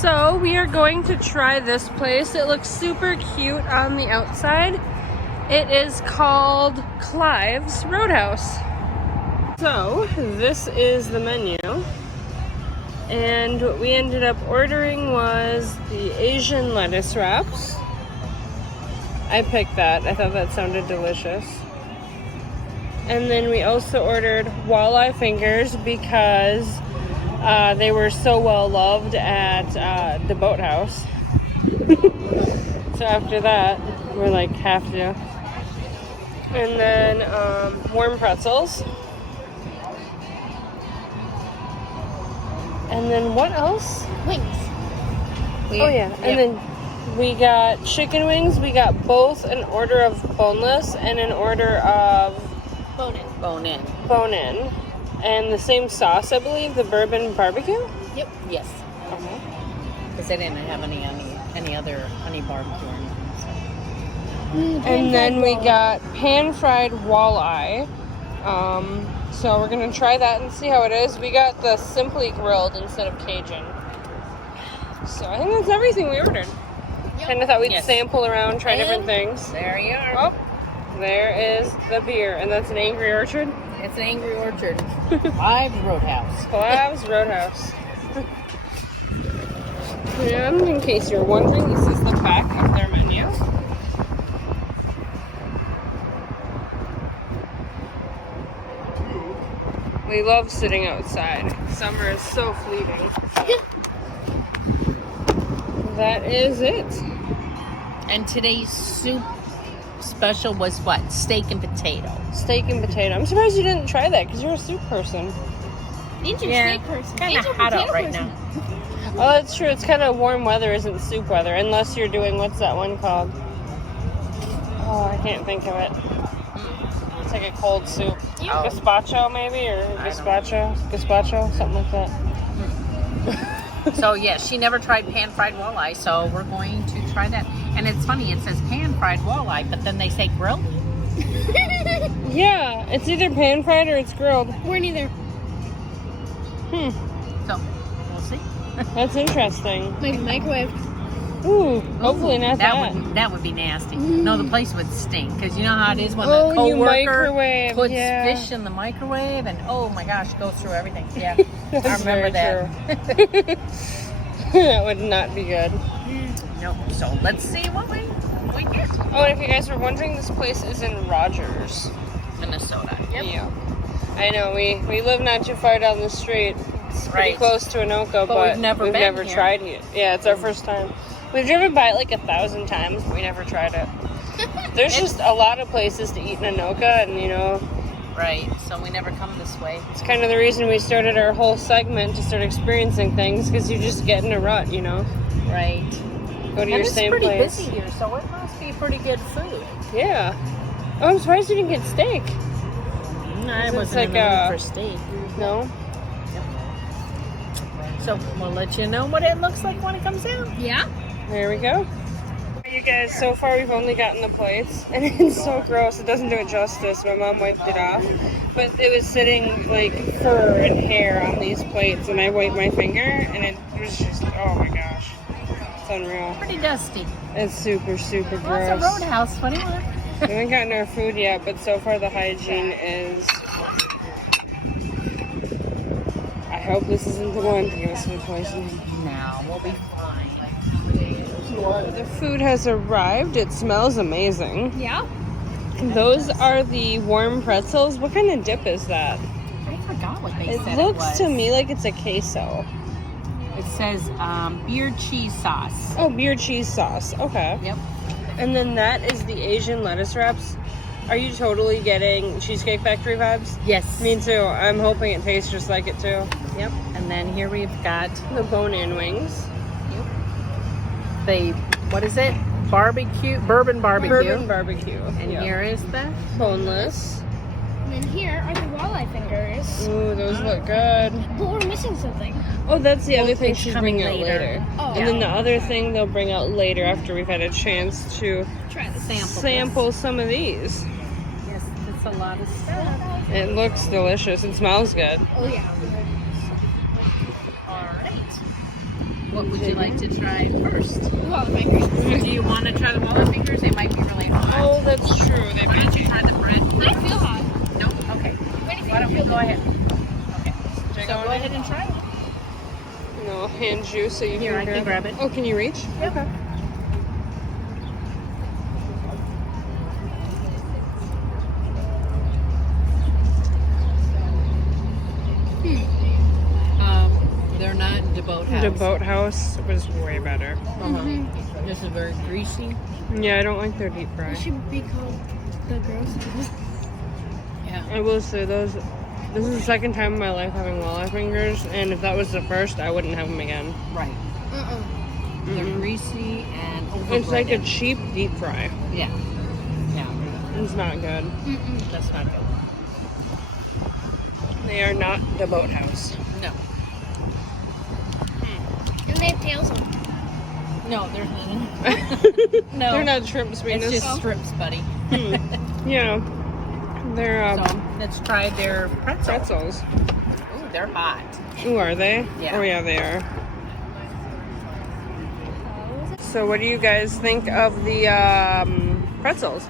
So we are going to try this place. It looks super cute on the outside. It is called Clive's Roadhouse. So this is the menu. And what we ended up ordering was the Asian lettuce wraps. I picked that. I thought that sounded delicious. And then we also ordered walleye fingers because they were so well loved at the Boathouse. So after that, we're like, have to. And then warm pretzels. And then what else? Wings. And then we got chicken wings. We got both an order of boneless and an order of bone-in. And the same sauce, I believe, the bourbon barbecue? Yep. Yes. Because they didn't have any other honey barbecue or anything. So. And then we got pan-fried walleye. So we're going to try that and see how it is. We got the simply grilled instead of Cajun. So I think that's everything we ordered. Yep. Kind of thought we'd sample around, try different things. There you are. Oh, there is the beer. And that's an Angry Orchard. It's an Angry Orchard. Clive's Roadhouse. Clive's Roadhouse. And in case you're wondering, this is the back of their menu. We love sitting outside. Summer is so fleeting. That is it. And today's soup special was what? Steak and potato. Steak and potato. I'm surprised you didn't try that because you're a soup person. Ain't you steak person? Kind of hot out right now. Oh, that's true. It's kind of warm weather, isn't soup weather, unless you're doing, what's that one called? Oh, I can't think of it. It's like a cold soup. Oh. Gazpacho, maybe? Or gazpacho? Something like that. So, yeah, she never tried pan-fried walleye, so we're going to try that. And it's funny, it says pan-fried walleye, but then they say grilled. Yeah, it's either pan-fried or it's grilled. We're neither. So, we'll see. That's interesting. Maybe microwave. Ooh, hopefully not that. That would be nasty. No, the place would stink because you know how it is when Oh, the you coworker microwave, puts yeah. fish in the microwave and oh my gosh, goes through everything. Yeah, I That's remember very that. That would not be good. Nope. So let's see what we get. Oh, and if you guys were wondering, this place is in Rogers, Minnesota. Yep. Yeah. I know, we live not too far down the street. It's pretty close to Anoka, but we've never been here. tried it. Yeah, it's our first time. We've driven by it like 1,000 times, but we never tried it. There's just a lot of places to eat in Anoka, and you know. Right. So we never come this way. It's kind of the reason we started our whole segment to start experiencing things, because you just get in a rut, you know. Right. Go to your same place. place. It's pretty busy here, so it must be pretty good food. Yeah. Oh, I'm surprised you didn't get steak. I wasn't like in the mood for steak. No? So we'll let you know what it looks like when it comes out. Yeah? There we go. You guys, so far we've only gotten the plates, and it's so gross. It doesn't do it justice. My mom wiped it off. But it was sitting like fur and hair on these plates, and I wiped my finger, and it was just, oh my gosh. It's unreal. Pretty dusty. It's super, super gross. Well, it's a Roadhouse. Funny look. We haven't gotten our food yet, but so far the hygiene is... I hope this isn't the one to give us food poisoning. No, we'll be fine. The food has arrived. It smells amazing. Yeah? Those are the warm pretzels. What kind of dip is that? I forgot what they It said looks it was. to me like it's a queso. It says beer cheese sauce. Oh, beer cheese sauce. Okay. Yep. And then that is the Asian lettuce wraps. Are you totally getting Cheesecake Factory vibes? Yes. Me too. I'm hoping it tastes just like it too. Yep. And then here we've got The bone-in wings. the, what is it? Bourbon barbecue. Bourbon barbecue. And Yep. here is the boneless. And then here are the walleye fingers. Ooh, those look good. But we're missing something. Oh, that's the other thing it's she's coming bringing out later. later. Oh. And then the other thing they'll bring out later after we've had a chance to Try this. sample some of these. Yes, it's a lot of stuff. It looks delicious. It smells good. Oh, yeah. All right. What would you like to try first? Wallet fingers. Do you want to try the wallet fingers? They might be really hot. Oh, that's true. They Why don't you try the bread? I feel hot. No? Okay. Why don't we go ahead? Okay. So go ahead and try one. No, hand you so you Here, I can grab it. Oh, can you reach? Yep. Okay. They're not the Boathouse. The Boathouse was way better. This is very greasy. Yeah, I don't like their deep fry. It should be called the gross house. Yeah. I will say those. This is the second time in my life having walleye fingers, and if that was the first, I wouldn't have them again. Right. They're greasy and overbreaded. It's like a cheap deep fry. Yeah. Yeah. It's not good. That's not good. They are not the Boathouse. No. And they have tails on. No, there's no. They're not shrimp sweetness. It's just strips, buddy. Yeah. They're So let's try their pretzels. pretzels. Ooh, they're hot. Ooh, are they? Yeah. Oh, yeah, they are. So what do you guys think of the pretzels?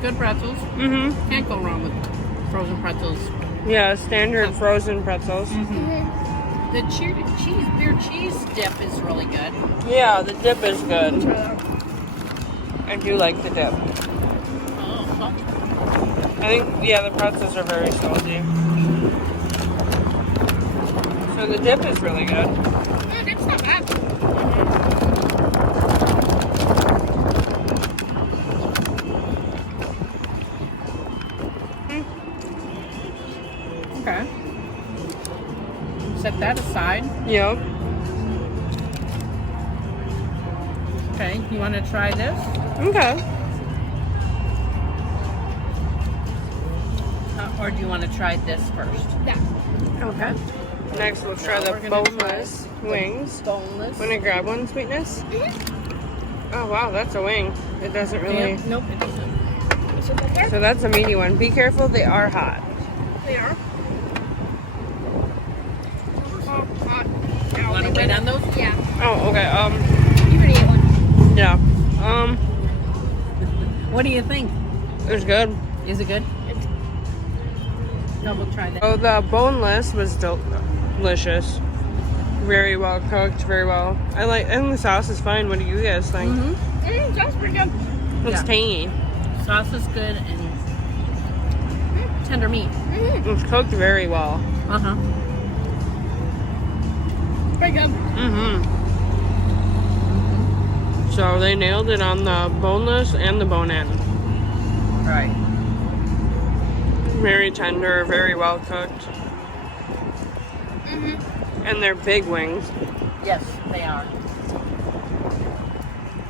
Good pretzels. Mm-hmm. Can't go wrong with frozen pretzels. Yeah, standard frozen pretzels. The beer cheese dip is really good. Yeah, the dip is good. I do like the dip. Oh, I think, yeah, the pretzels are very salty. So the dip is really good. Oh, that's not bad. okay. Set that aside. Yep. Okay, you want to try this? Okay. Or do you want to try this first? Yeah. Okay. Next, we'll try Now the we're gonna boneless wings. Boneless. Want to grab one, Sweetness? Oh, wow, that's a wing. It doesn't really... Yep. Nope, it doesn't. Is it up there? So that's a meaty one. Be careful, they are hot. They are. Oh, hot. You want to wait on those? Yeah. Oh, okay. You already ate one. Yeah. What do you think? It's good. Is it good? No, we'll try that. Oh, the boneless was delicious. Very well cooked, very well. And the sauce is fine. What do you guys think? That's pretty good. It's Yeah. tangy. Sauce is good and tender meat. It's cooked very well. Uh-huh. Pretty good. So they nailed it on the boneless and the bone-in. Right. Very tender, very well cooked. And they're big wings. Yes, they are.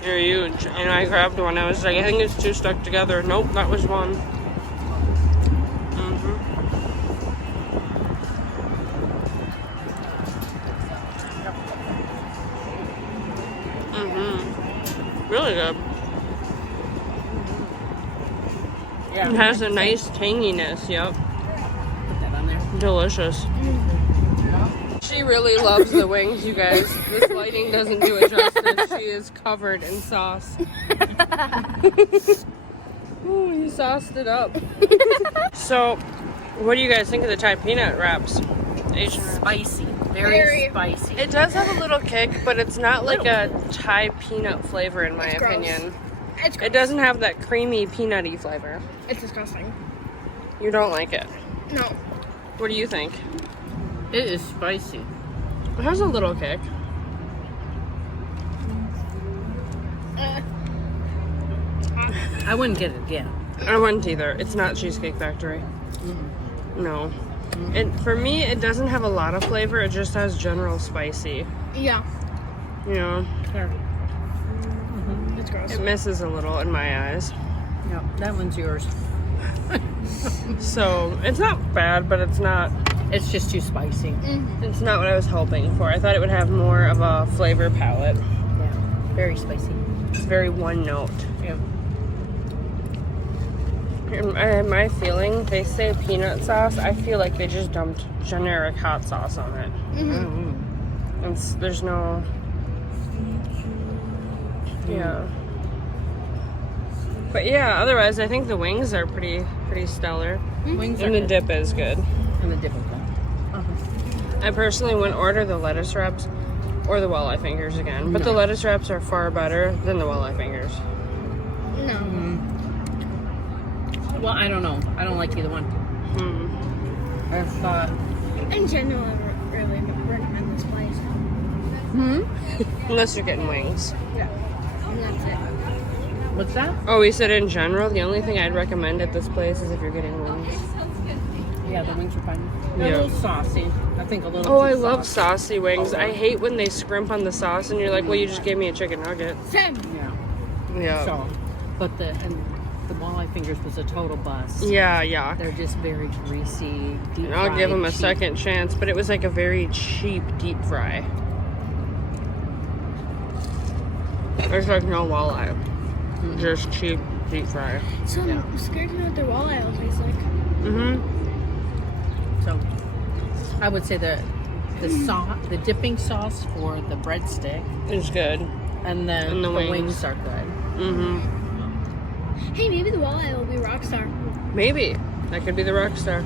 They're huge. And I grabbed one. I was like, I think it's two stuck together. Nope, that was one. Really good. Yeah. It has a nice tanginess. Yep. Put that on there. Delicious. She really loves the wings, you guys. This lighting doesn't do it justice. She is covered in sauce. Ooh, he sauced it up. So, what do you guys think of the Thai peanut wraps? Asian wraps. Spicy. Very spicy. It does have a little kick, but it's not like a Thai peanut flavor in my It's gross. opinion. It's gross. It doesn't have that creamy peanutty flavor. It's disgusting. You don't like it. No. What do you think? It is spicy. It has a little kick. I wouldn't get it again. I wouldn't either. It's not Cheesecake Factory. No. And for me, it doesn't have a lot of flavor. It just has general spicy. Yeah. You know, Here. It's gross. it misses a little in my eyes. Yep, that one's yours. So it's not bad, but it's not. It's just too spicy. It's not what I was hoping for. I thought it would have more of a flavor palette. Yeah, very spicy. It's very one note. Yeah. In my feeling, they say peanut sauce. I feel like they just dumped generic hot sauce on it. There's no... Yeah. But yeah, otherwise I think the wings are pretty stellar. Wings are And the good. dip is good. And the dip is good. I personally wouldn't order the lettuce wraps or the walleye fingers again. But the lettuce wraps are far better than the walleye fingers. No. Well, I don't know. I don't like either one. I thought... In general, I really recommend this place. Unless you're getting wings. Yeah. And that's it. What's that? Oh, we said in general, the only thing I'd recommend at this place is if you're getting wings. Yeah, the wings are fine. They're Yeah. a little saucy. I think a little Oh, too I love saucy. saucy wings. I hate when they scrimp on the sauce and you're like, well, you just gave me a chicken nugget. Same. Yeah. Yeah. So, but the walleye fingers was a total bust. Yeah. They're just very greasy, deep And I'll give them a cheap. second chance, but it was like a very cheap deep fry. There's like no walleye. Just cheap deep fry. So I'm scared to know what their walleye will taste like. So, I would say the dipping sauce for the breadstick, It's good. and then And the the wings. wings are good. Hey, maybe the walleye will be Rockstar. Maybe. That could be the Rockstar.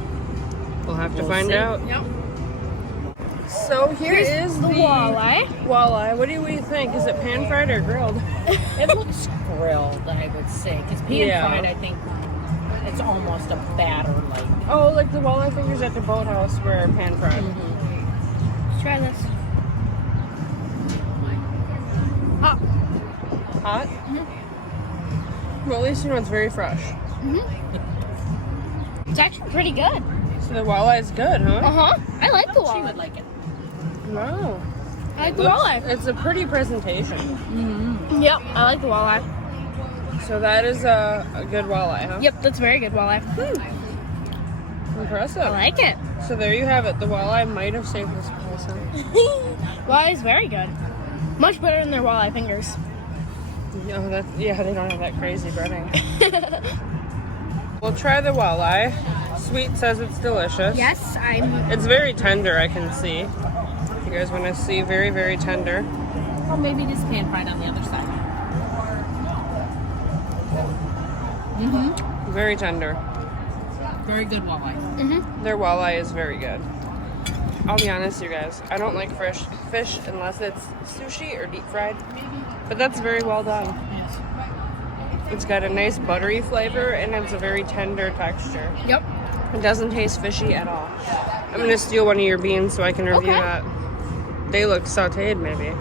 We'll have to We'll find see. out. Yep. So Here's the walleye. Walleye. What do we think? Is it pan fried or grilled? It looks grilled, I would say, because pan fried, I think it's almost a batter like. Oh, like the walleye fingers at the boathouse were pan fried. Let's try this. Hot? Well, at least you know it's very fresh. It's actually pretty good. So the walleye is good, huh? I like the She walleye. would like it. Wow. I like the walleye. It's a pretty presentation. Yep, I like the walleye. So that is a good walleye, huh? Yep, that's very good walleye. Impressive. I like it. So there you have it. The walleye might have saved this place, huh? Walleye is very good. Much better than their walleye fingers. Oh, they don't have that crazy breading. We'll try the walleye. Sweet says it's delicious. Yes, It's very tender, I can see. If you guys want to see, very, very tender. Or maybe just pan fried on the other side. Very tender. Very good walleye. Their walleye is very good. I'll be honest, you guys. I don't like fish unless it's sushi or deep fried. But that's very well done. Yes. It's got a nice buttery flavor and it's a very tender texture. Yep. It doesn't taste fishy at all. I'm gonna steal one of your beans so I can review Okay. that. They look sauteed, maybe.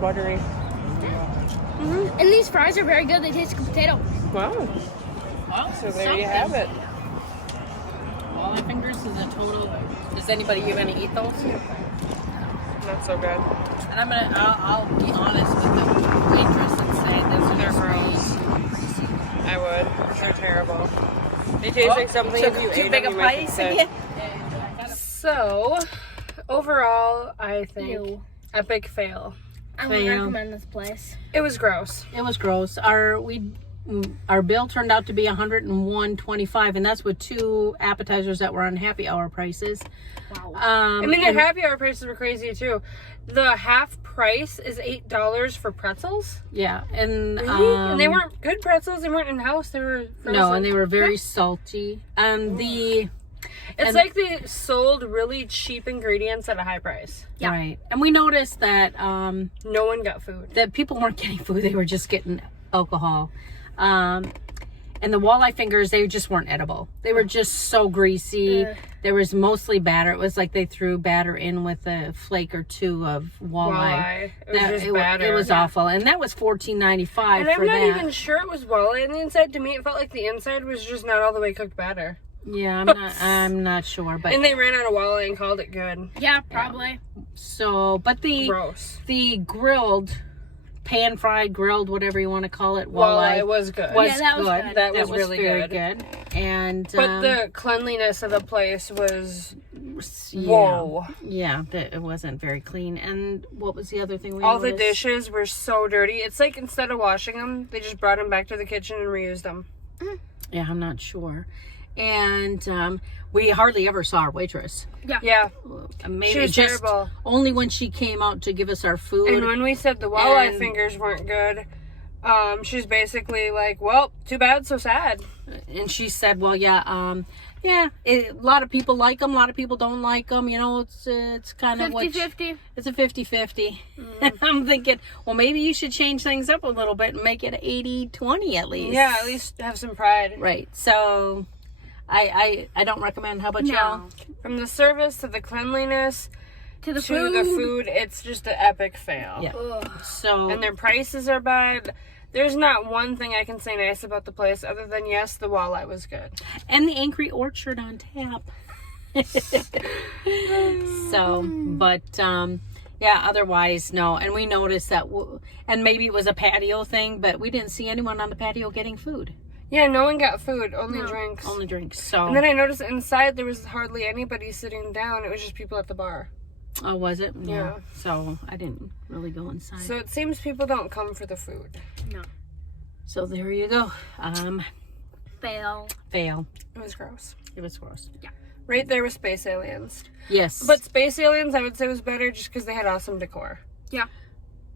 Buttery. And these fries are very good. They taste like a potato. Wow. Well, So there you have it. Walleye fingers is a total. Does anybody even eat those? Not so good. And I'll be honest with the waitress and say this is They're gross. I would. They're terrible. They taste like something if you too ate big them, a you might piece get again. sick. So, overall, I think Ew. epic fail. I would recommend this place. It was gross. It was gross. Our bill turned out to be $101.25, and that's with 2 appetizers that were on happy hour prices. Wow. I mean, the happy hour prices were crazy too. The half price is $8 for pretzels. Yeah, and And they weren't good pretzels. They weren't in house. They were frozen. no, and they were very salty. It's like they sold really cheap ingredients at a high price. Yeah. Right, and we noticed that No one got food. that people weren't getting food; they were just getting alcohol. And the walleye fingers, they just weren't edible. They were just so greasy. There was mostly batter. It was like they threw batter in with a flake or 2 of walleye. It was just batter. It was awful, and that was $14.95 And I'm for not that. even sure it was walleye on the inside. To me, it felt like the inside was just not all the way cooked batter. Yeah, I'm not sure, but And they ran out of walleye and called it good. Yeah, probably. so but the Gross. the grilled pan fried, grilled, whatever you want to call it. Walleye was good. Yeah, that was good. That was really very good. And But the cleanliness of the place was yeah, whoa. Yeah, it wasn't very clean. And what was the other thing we All the noticed? dishes were so dirty. It's like instead of washing them, they just brought them back to the kitchen and reused them. Yeah, I'm not sure. And we hardly ever saw our waitress. Yeah. Maybe She was just terrible. only when she came out to give us our food. And when we said the walleye And- fingers weren't good, she's basically like, well, too bad, so sad. And she said, well, a lot of people like them, a lot of people don't like them. You know, it's kind of 50-50. It's a 50-50. And I'm thinking, well, maybe you should change things up a little bit and make it 80-20 at least. Yeah, at least have some pride. Right. So I don't recommend. How about y'all? From the service to the cleanliness To the to food. the food, it's just an epic fail. Yeah. Ugh. So And their prices are bad. There's not one thing I can say nice about the place other than, yes, the walleye was good. and the Angry Orchard on tap. So, but yeah, otherwise no. And we noticed that, and maybe it was a patio thing, but we didn't see anyone on the patio getting food. Yeah, no one got food, only drinks. Only drinks. So, And then I noticed inside there was hardly anybody sitting down. It was just people at the bar. oh, was it? Yeah. So I didn't really go inside. So it seems people don't come for the food. No. So there you go. Fail. Fail. It was gross. It was gross. Right there with Space Aliens. Yes. But Space Aliens, I would say, was better just because they had awesome decor.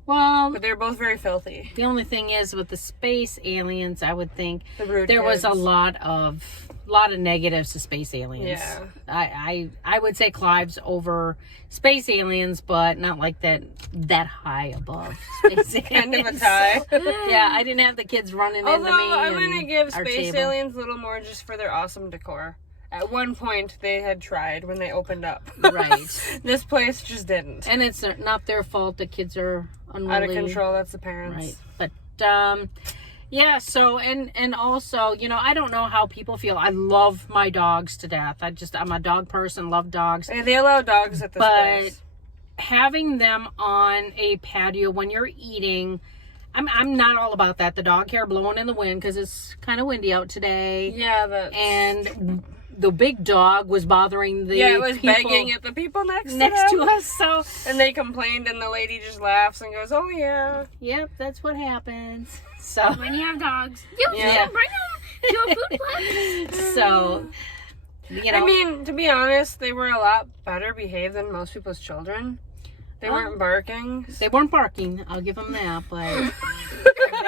well, But they were both very filthy. the only thing is with the Space Aliens, I would think The rude there was a kids. lot of negatives to Space Aliens. Yeah. I would say Clive's over Space Aliens, but not like that high above Space Kind of a Aliens. tie. Yeah, I didn't have the kids running into me. Although I'm going to and give our Space table. Aliens a little more just for their awesome decor. At one point, they had tried when they opened up. Right. This place just didn't. And it's not their fault the kids are unruly. Out of control, that's the parents. Right. But yeah, so and also, you know, I don't know how people feel. I love my dogs to death. I'm a dog person, love dogs. And they allow dogs at this But place. having them on a patio when you're eating, I'm not all about that. The dog hair blowing in the wind because it's kind of windy out today. Yeah, that's... And the big dog was bothering the it was people begging at the people next to us. So And they complained, and the lady just laughs and goes, "Oh yeah." yep, that's what happens. So When you have dogs, you Yeah. should bring them to a food place. so you know, I mean, to be honest, they were a lot better behaved than most people's children. They weren't barking. they weren't barking. I'll give them that, but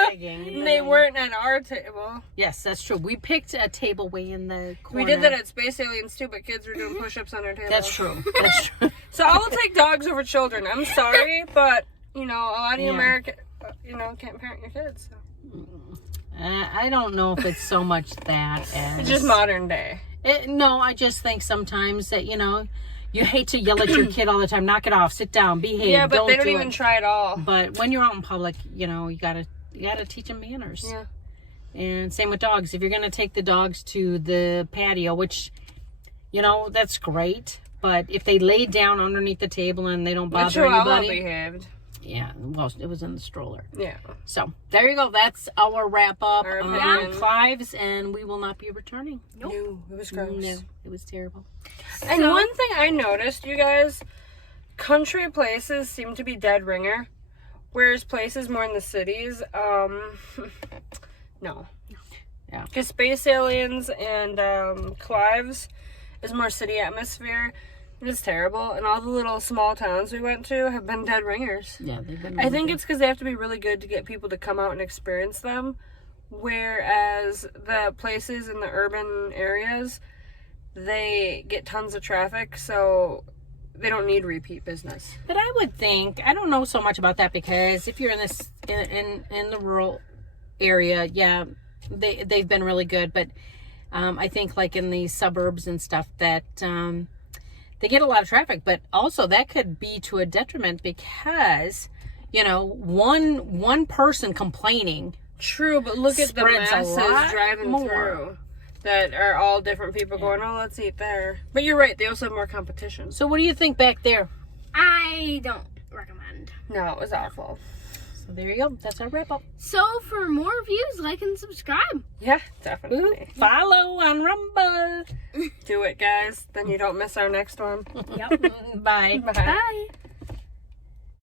begging. They weren't at our table. Yes, that's true. We picked a table way in the corner. We did that at Space Aliens too, but kids were doing push-ups on our table. That's true. That's true. So I will take dogs over children. I'm sorry, but you know, a lot of you Yeah. American, can't parent your kids. So. I don't know if it's so much that as It's just modern day. No, I just think sometimes that you hate to yell at your kid all the time. Knock it off. Sit down. Behave. Yeah, but they don't do even it. try at all. But when you're out in public, you gotta teach them manners. Yeah. And same with dogs. If you're gonna take the dogs to the patio, which that's great, but if they lay down underneath the table and they don't The bother Chihuahua anybody, behaved. yeah, well, it was in the stroller. Yeah. So there you go. That's our wrap up Our on opinion. Clive's, and we will not be returning. No, it was gross. No, it was terrible. And one thing I noticed, you guys, country places seem to be dead ringer, whereas places more in the cities, no. Yeah. Because Space Aliens and Clive's is more city atmosphere. It's terrible. And all the little small towns we went to have been dead ringers. Yeah, they've been. I really think good. it's because they have to be really good to get people to come out and experience them. Whereas the places in the urban areas, they get tons of traffic, so they don't need repeat business. But I would think, I don't know so much about that, because if you're in this in the rural area, yeah, they've been really good. But I think like in the suburbs and stuff that they get a lot of traffic, but also that could be to a detriment because one person complaining. True, but look at the Spreads a masses lot driving more. through that are all different people going, oh, let's eat there. But you're right, they also have more competition. So what do you think back there? I don't recommend. No, it was awful. So there you go. That's our wrap up. So for more reviews, like and subscribe. Yeah, definitely. Follow on Rumble. Do it, guys. Then you don't miss our next one. Yep. Bye. Bye. Bye.